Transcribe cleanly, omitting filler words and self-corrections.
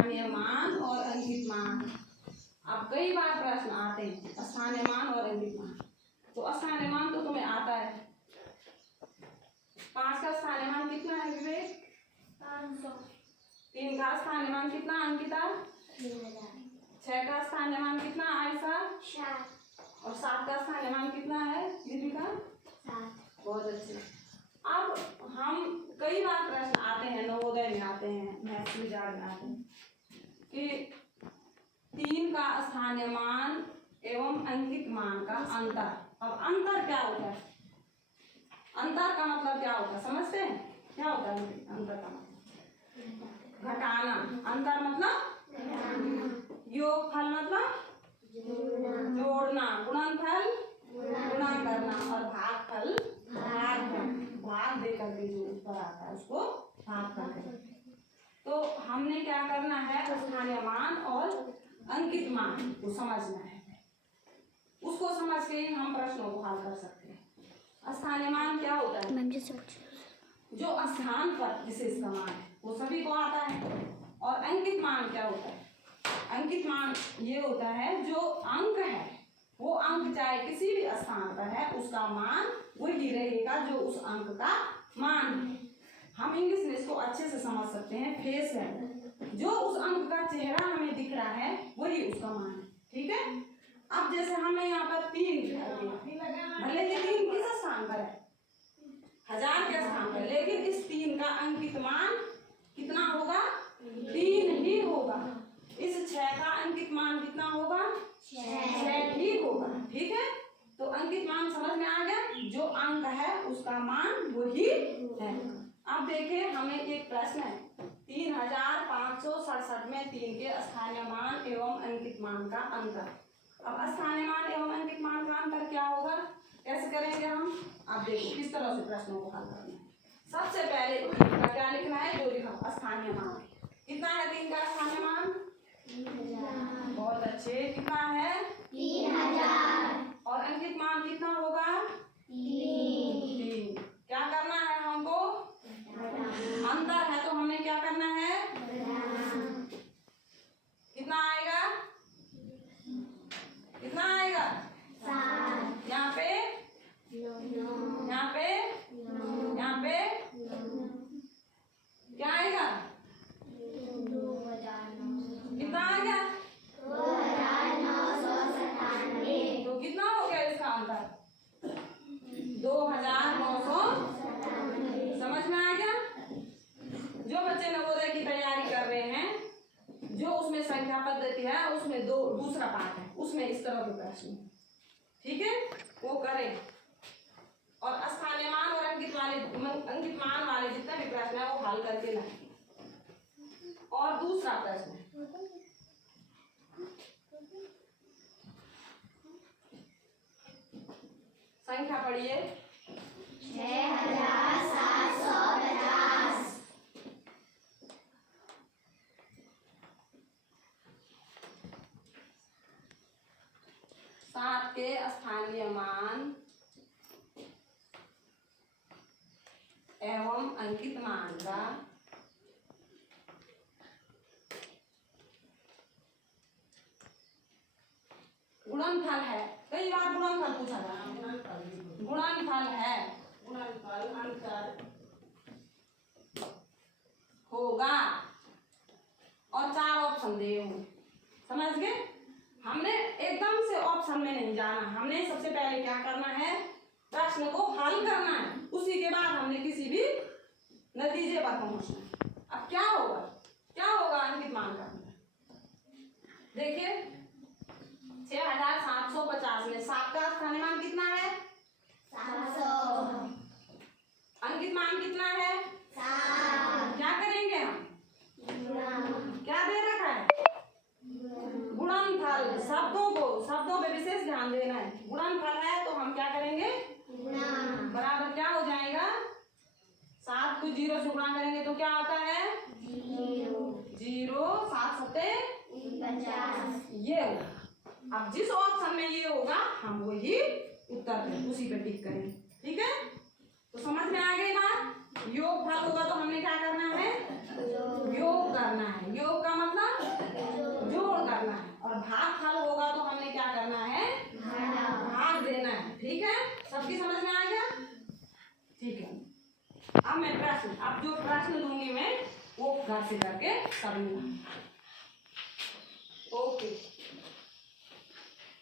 स्थानीय मान और अंकित मान। अब कई बार प्रश्न आते हैं स्थानीय मान और अंकित मान। तो स्थानीय मान तो तुम्हें आता है। 5 का स्थानीय मान कितना है विवेक? 500। 3 का स्थानीय मान कितना अंकिता? 6 का स्थानीय मान कितना आयशा? 7। और 7 का स्थानीय मान कितना है दीपिका? 7। बहुत अच्छे। अब हम कई बार प्रश्न आते हैं, नवोदय में आते हैं, मैथ्स में आते हैं कि 3 का स्थानीय मान एवं अंकित मान का अंतर। अब अंतर क्या होता है? अंतर का मतलब क्या होता है समझते हैं? क्या होता है अंतर का मतलब? घटाना। अंतर मतलब योगफल मतलब जोड़ना, गुणनफल गुणा करना और भागफल भाग देकर के जो ऊपर आता है उसको भाग करके। तो हमने क्या करना है? स्थानीय मान और अंकित मान को समझना है। उसको समझ के ही हम प्रश्नों को हल कर सकते हैं। स्थानीय मान क्या होता है? मैम जी से पूछो। जो स्थान पर विशेष का मान है वो सभी को आता है। और अंकित मान क्या होता है? अंकित मान ये होता है जो अंक है, वो अंक चाहे किसी भी स्थान पर है उसका मान वही रहेगा जो उस अंक का मान है। हम इंग्लिश में इसको अच्छे से समझ सकते हैं। फेस वैल्यू, जो उस अंक का चेहरा हमें दिख रहा है वही उसका मान है। ठीक है। अब जैसे हमें यहाँ पर 3 भले ही 3 किस स्थान पर है? 1000 के स्थान पर, लेकिन इस 3 का अंकित मान कितना होगा? 3 ही होगा। इस 6 का अंकित मान कितना होगा? 6 ही होगा। ठीक है। तो अंकित मान समझ में आ गया? जो अंक है उसका मान वही है। अब देखिए हमें एक प्रश्न है 3567 में 3 के स्थानीय मान एवं अंकित मान का अंतर। अब स्थानीय मान एवं अंकित मान का अंतर क्या होगा? कैसे करेंगे हम? आप देखो किस तरह से प्रश्नों को हल करना है। सबसे पहले 3 का क्या लिखना है? जो लिखा स्थानीय मान कितना है? 3 का स्थानीय मान 3000। बहुत अच्छे। कितना है? 3000। और अंकित मान कितना होगा? 3। क्या करना है हमको? अंतर है तो हमने क्या करना है? कितना आएगा? कितना आएगा? 7। यहाँ पे, यहाँ पे, यहाँ पे क्या आएगा? कितना आएगा? 2997। तो कितना हो गया इसका अंतर? 2997। समझ में आ गया? जो बच्चे नवोदय की तैयारी कर रहे हैं, जो उसमें संख्या पद्धति है उसमें दूसरा पाठ है, उसमें इस तरह के प्रश्न, ठीक है, वो करें। और स्थानीय मान और अंकित मान वाले जितने भी प्रश्न है वो हल करके लाएं। और दूसरा प्रश्न संख्या पढ़िए। 6750। 7 के स्थानीय मान एवं अंकित मान का गुणनफल है। कई बार गुणनफल पूछा जाता है। गुणनफल है, गुणनफल अंतर होगा और 4 ऑप्शन दिए होंगे। समझ गए? हमने एकदम से ऑप्शन में नहीं जाना, हमने सबसे पहले क्या करना है? प्रश्न को हल करना है, उसी के बाद हमने किसी भी नतीजे पर पहुंचना है। अब क्या होगा? क्या होगा अंकित मान का? देखिए 6750 में 7 का स्थानीय मान कितना है? 700। अंकित मान कितना है? 7। क्या करेंगे हम? क्या दे रखा है? गुणनफल। शब्दों पे विशेष ध्यान देना है। गुणनफल है तो हम क्या करेंगे? बराबर क्या हो जाएगा? 7 को 0 से गुणा करेंगे तो क्या आता है? 0। 7 सत्ते 50। ये होगा। अब जिस ऑप्शन में ये होगा हम वही उत्तर दें, उसी पे टिक करें। ठीक है। तो समझ में आ गई बात? योग फल होगा तो हमने क्या करना है? योग करना है। योग का मतलब प्रश्न, अब जो प्रश्न दूंगी मैं वो घर से करके करूँगा। ओके।